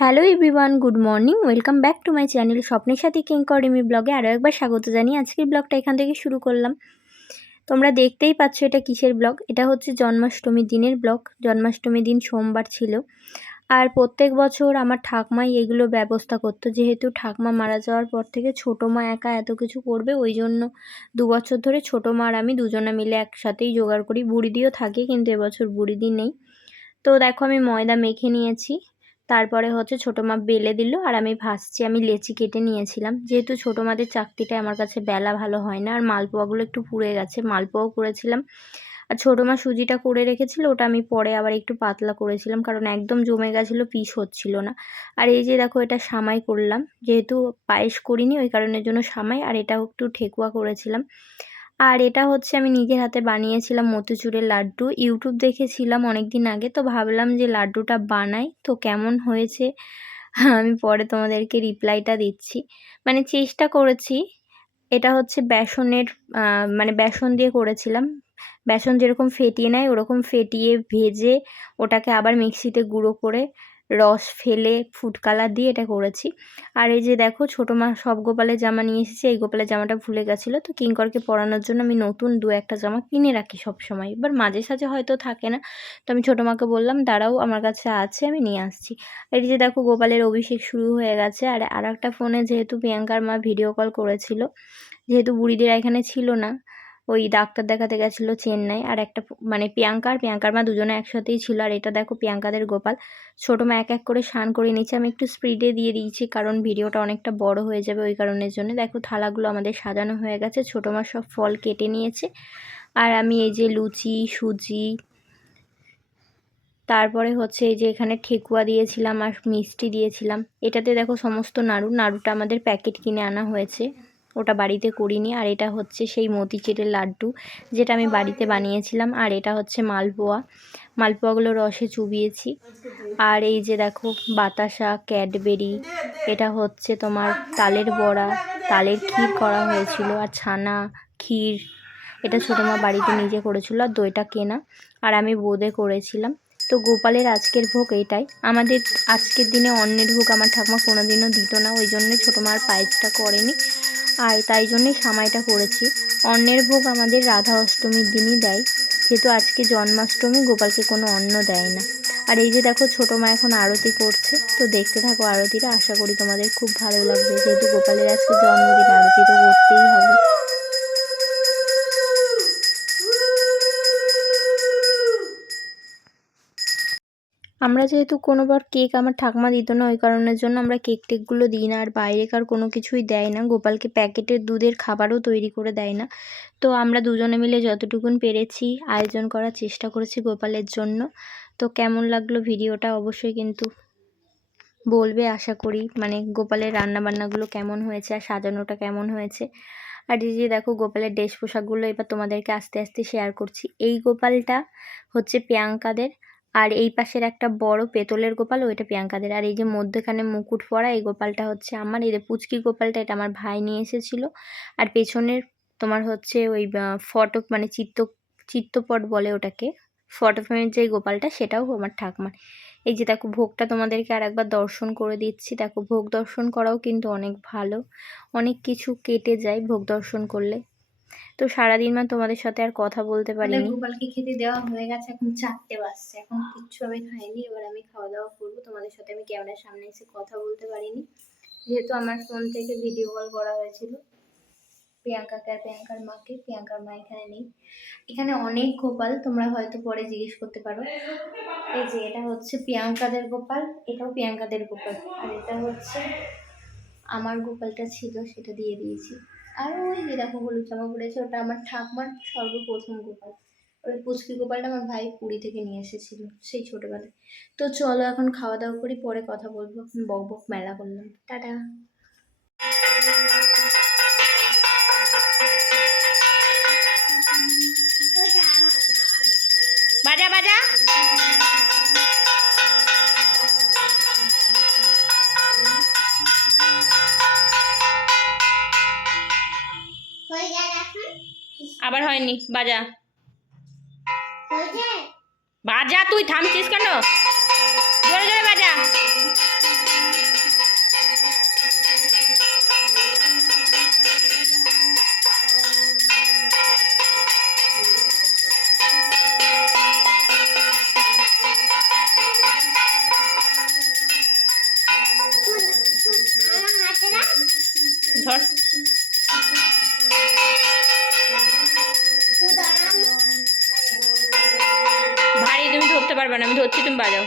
Hello everyone good morning welcome back to my channel স্বপ্নের সাথে কিংকরিমি ব্লগে আরও একবার স্বাগত জানিয়ে আজকের ব্লগটা এখান থেকে শুরু করলাম। তোমরা দেখতেই পাচ্ছ এটা কিসের ব্লগ এটা হচ্ছে জন্মাষ্টমীর দিনের ব্লগ জন্মাষ্টমীর দিন সোমবার ছিল। আর প্রত্যেক বছর আমার ঠাকমাই এগুলো ব্যবস্থা করতো। যেহেতু ঠাকমা মারা যাওয়ার পর থেকে ছোটো মা একা এত কিছু করবে, ওই জন্য দু বছর ধরে ছোটো মা আর আমি দুজনে মিলে একসাথেই জোগাড় করি। বুড়িদিও থাকে, কিন্তু এবছর বুড়িদি নেই। তো দেখো আমি ময়দা মেখে নিয়েছি। তারপরে হচ্ছে ছোটো মা বেলে দিল আর আমি ভাসছি, আমি লেচি কেটে নিয়েছিলাম। যেহেতু ছোটো মাদের চাকতিটা আমার কাছে বেলা ভালো হয় না, আর মালপোয়াগুলো একটু পুড়ে গেছে, মালপোয়াও করেছিলাম। আর ছোটো মা সুজিটা করে রেখেছিল, ওটা আমি পরে আবার একটু পাতলা করেছিলাম, কারণ একদম জমে গেছিল, পিস হচ্ছিল না। আর এই যে দেখো, এটা সামাই করলাম, যেহেতু পায়েস করিনি, ওই কারণের জন্য সামাই, আর এটাও একটু ঠেকুয়া করেছিলাম। আর এটা হচ্ছে আমি নিজের হাতে বানিয়েছিলাম মতিচুরের লাড্ডু। ইউটিউব দেখেছিলাম অনেক দিন আগে, তো ভাবলাম যে লাড্ডুটা বানাই। তো কেমন হয়েছে? আমি পরে তোমাদেরকে রিপ্লাইটা দিচ্ছি। মানে চেষ্টা করেছি। এটা হচ্ছে বেসনের মানে বেসন দিয়ে করেছিলাম। বেসন যেরকম ফেটিয়ে নেয়, ওরকম ফেটিয়ে ভেজে ওটাকে আবার মিক্সিতে গুঁড়ো করে রস ফেলে ফুড কালার দিয়ে এটা করেছি। আর এই যে দেখো ছোটো মা সব গোপালের জামা নিয়ে এসেছি, এই গোপালের জামাটা ভুলে গেছিল। তো কিঙ্করকে পরানোর জন্য আমি নতুন দু একটা জামা কিনে রাখি সব সময় এবার মাঝে সাঝে হয়তো থাকে না। তো আমি ছোটো মাকে বললাম, দাঁড়াও, আমার কাছে আছে, আমি নিয়ে আসছি। আর এই যে দেখো গোপালের অভিষেক শুরু হয়ে গেছে। আর আর একটা ফোনে যেহেতু প্রিয়াঙ্কার মা ভিডিও কল করেছিল, যেহেতু বুড়িদের এখানে ছিল না ওই ডাক্তার দেখাতে গেছিল চেন্নাই, আর একটা মানে প্রিয়াঙ্কা আর প্রিয়াঙ্কার মা দুজনে একসাথেই ছিল, আর এটা দেখো প্রিয়াঙ্কাদের গোপাল। ছোটো মা এক এক করে স্নান করে নিচ্ছে, আমি একটু স্পিডে দিয়ে দিয়েছি, কারণ ভিডিওটা অনেকটা বড় হয়ে যাবে ওই কারণের জন্য। দেখো থালাগুলো আমাদের সাজানো হয়ে গেছে, ছোটো মা সব ফল কেটে নিয়েছে, আর আমি এই যে লুচি, সুজি, তারপরে হচ্ছে এই যে এখানে ঠেকুয়া দিয়েছিলাম আর মিষ্টি দিয়েছিলাম। এটাতে দেখো সমস্ত নাড়ু, নাড়ুটা আমাদের প্যাকেট কিনে আনা হয়েছে। ওটা বাড়িতে করিনি। আর এটা হচ্ছে সেই মতিচেরের লাড্ডু, যেটা আমি বাড়িতে বানিয়েছিলাম। আর এটা হচ্ছে মালপোয়া। মালপোয়াগুলো রসে চুবিয়েছি। আর এই যে দেখো, বাতাসা, ক্যাডবেরি, এটা হচ্ছে তোমার তালের বড়া। তালের ক্ষীর করা হয়েছিল আর ছানা, ক্ষীর, এটা ছোটো মা বাড়িতে নিজে করেছিল আর দইটা কেনা। আর আমি বোঁদে করেছিলাম। তো গোপালের আজকের ভোগ এটাই। আমাদের আজকের দিনে অন্যের ভোগ আমার ঠাকুমা কোনোদিনও দিত না, ওই জন্যে ছোটো মার পায়েসটা করেনি। আর তাই জন্যই সামাইটা পড়েছি। অন্নের ভোগ আমাদের রাধা অষ্টমীর দিনই দেয়, যেহেতু আজকে জন্মাষ্টমী, গোপালকে কোনো অন্ন দেয় না। আর এই যে দেখো, ছোটো মা এখন আরতি করছে, তো দেখতে থাকো আরতিটা, আশা করি তোমাদের খুব ভালো লাগবে, যেহেতু গোপালের আজকে জন্মদিন, আরতি তো করতেই হবে। আমরা যেহেতু কোনোবার কেক আমার ঠাকমা দিত না, ওই কারণের জন্য আমরা কেক টেকগুলো দিই না। আর বাইরেকার কোনো কিছুই দেয় না। গোপালকে প্যাকেটের দুধের খাবারও তৈরি করে দেয় না। তো আমরা দুজনে মিলে যতটুকুন পেরেছি আয়োজন করার চেষ্টা করেছি গোপালের জন্য। তো কেমন লাগল ভিডিওটা অবশ্যই কিন্তু বলবে, আশা করি। মানে গোপালের রান্নাবান্নাগুলো কেমন হয়েছে আর সাজানোটা কেমন হয়েছে। আর এই যে দেখো গোপালের ড্রেস পোশাকগুলো এবার তোমাদেরকে আস্তে আস্তে শেয়ার করছি। এই গোপালটা হচ্ছে প্রিয়াঙ্কাদের আর এই পাশের একটা বড় পেতলের গোপাল, ওইটা প্রিয়াঙ্কাদের। আর এই যে মধ্যেখানে মুকুট পরা, এই গোপালটা হচ্ছে আমার। এই যে পুচকি গোপালটা, এটা আমার ভাই নিয়ে এসেছিল। আর পেছনের তোমার হচ্ছে ওই ফটক মানে চিত্ত, চিত্তপট বলে ওটাকে। ফটো ফ্রেমের যে গোপালটা, সেটাও আমার ঠাকমার এই যে দেখো, ভোগটা তোমাদেরকে আর একবার দর্শন করে দিচ্ছি। দেখো, ভোগ দর্শন করাও কিন্তু অনেক ভালো। অনেক কিছু কেটে যায় ভোগ দর্শন করলে। তো সারাদিন মা তোমাদের সাথে আর কথা বলতে পারিনি। গোপালকে খেতে দেওয়া হয়ে গেছে এখন চারটে বাজছে এখন কিচ্ছু আমি খাইনি এবার আমি খাওয়া দাওয়া করব। তোমাদের সাথে আমি ক্যামেরার সামনে এসে কথা বলতে পারিনি। যেহেতু আমার ফোন থেকে ভিডিও কল করা হয়েছিল প্রিয়াঙ্কাকে আর প্রিয়াঙ্কার মাকে প্রিয়াঙ্কার মা এখানে নেই। এখানে অনেক গোপাল তোমরা হয়তো পরে জিজ্ঞেস করতে পারো। এই যে এটা হচ্ছে প্রিয়াঙ্কাদের গোপাল এটাও প্রিয়াঙ্কাদের গোপাল। আর এটা হচ্ছে আমার গোপালটা ছিল সেটা দিয়ে দিয়েছি। আর ওই যে দেখো হলুদ জামা পড়েছে ওটা আমার ঠাকমার সর্বপ্রথম গোপাল। ওই পুচকি গোপালটা আমার ভাই পুরী থেকে নিয়ে এসেছিল সেই ছোটোবেলায়। তো চলো এখন খাওয়া দাওয়া করি, পরে কথা বলব। বক বক মেলা করলাম। টাটা। আবার হয়নি বাজা। বাজা তুই থামছিস কেন? জোরে জোরে বাজা। পারবে না আমি ধরছি তুমি বাজাও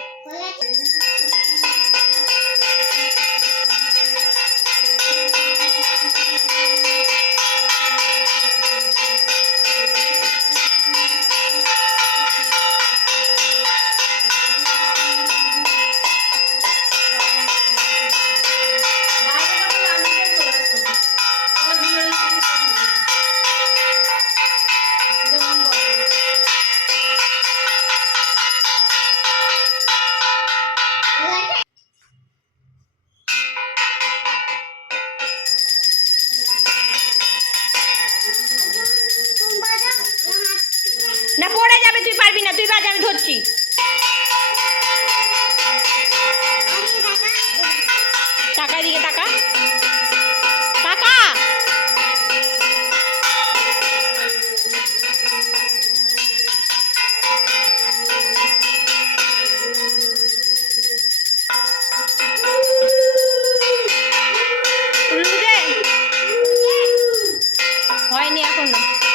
হয়নি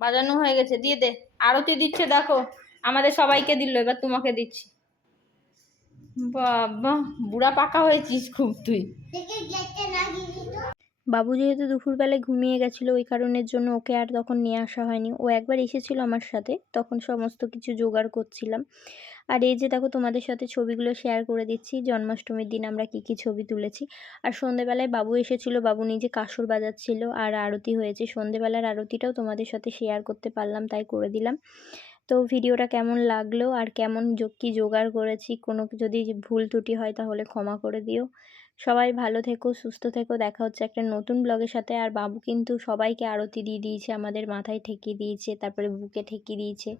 বাজানো হয়ে গেছে, দিয়ে দে। আরতি দিচ্ছে, দেখো। আমাদের সবাইকে দিল, এবার তোমাকে দিচ্ছি। বাবা, বুড়া পাকা হয়েছিস খুব তুই। বাবু যেহেতু দুপুরবেলায় ঘুমিয়ে গেছিল, ওই কারণের জন্য ওকে আর তখন নিয়ে আসা হয়নি। ও একবার এসেছিল আমার সাথে, তখন সমস্ত কিছু জোগাড় করছিলাম। আর এই যে দেখো, তোমাদের সাথে ছবিগুলো শেয়ার করে দিচ্ছি, জন্মাষ্টমীর দিন আমরা কী কী ছবি তুলেছি। আর সন্ধেবেলায় বাবু এসেছিল, বাবু নিজে কাসর বাজাচ্ছিল আর আরতি হয়েছে। সন্ধেবেলার আরতিটাও তোমাদের সাথে শেয়ার করতে পারলাম, তাই করে দিলাম। তো ভিডিওটা কেমন লাগল আর কেমন কী জোগাড় করেছি, কোনো যদি ভুল ত্রুটি হয় তাহলে ক্ষমা করে দিও। সবাই ভালো থেকো, সুস্থ থেকো। দেখা হচ্ছে একটা নতুন ব্লগের সাথে। আর বাবু কিন্তু সবাইকে আরতি দিয়ে দিয়েছে, আমাদের মাথায় ঠেকিয়ে দিয়েছে, তারপরে বুকে ঠেকিয়ে দিয়েছে।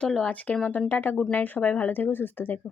চলো আজকের মতন, টাটা গুড নাইট সবাই ভালো থেকো, সুস্থ থেকো।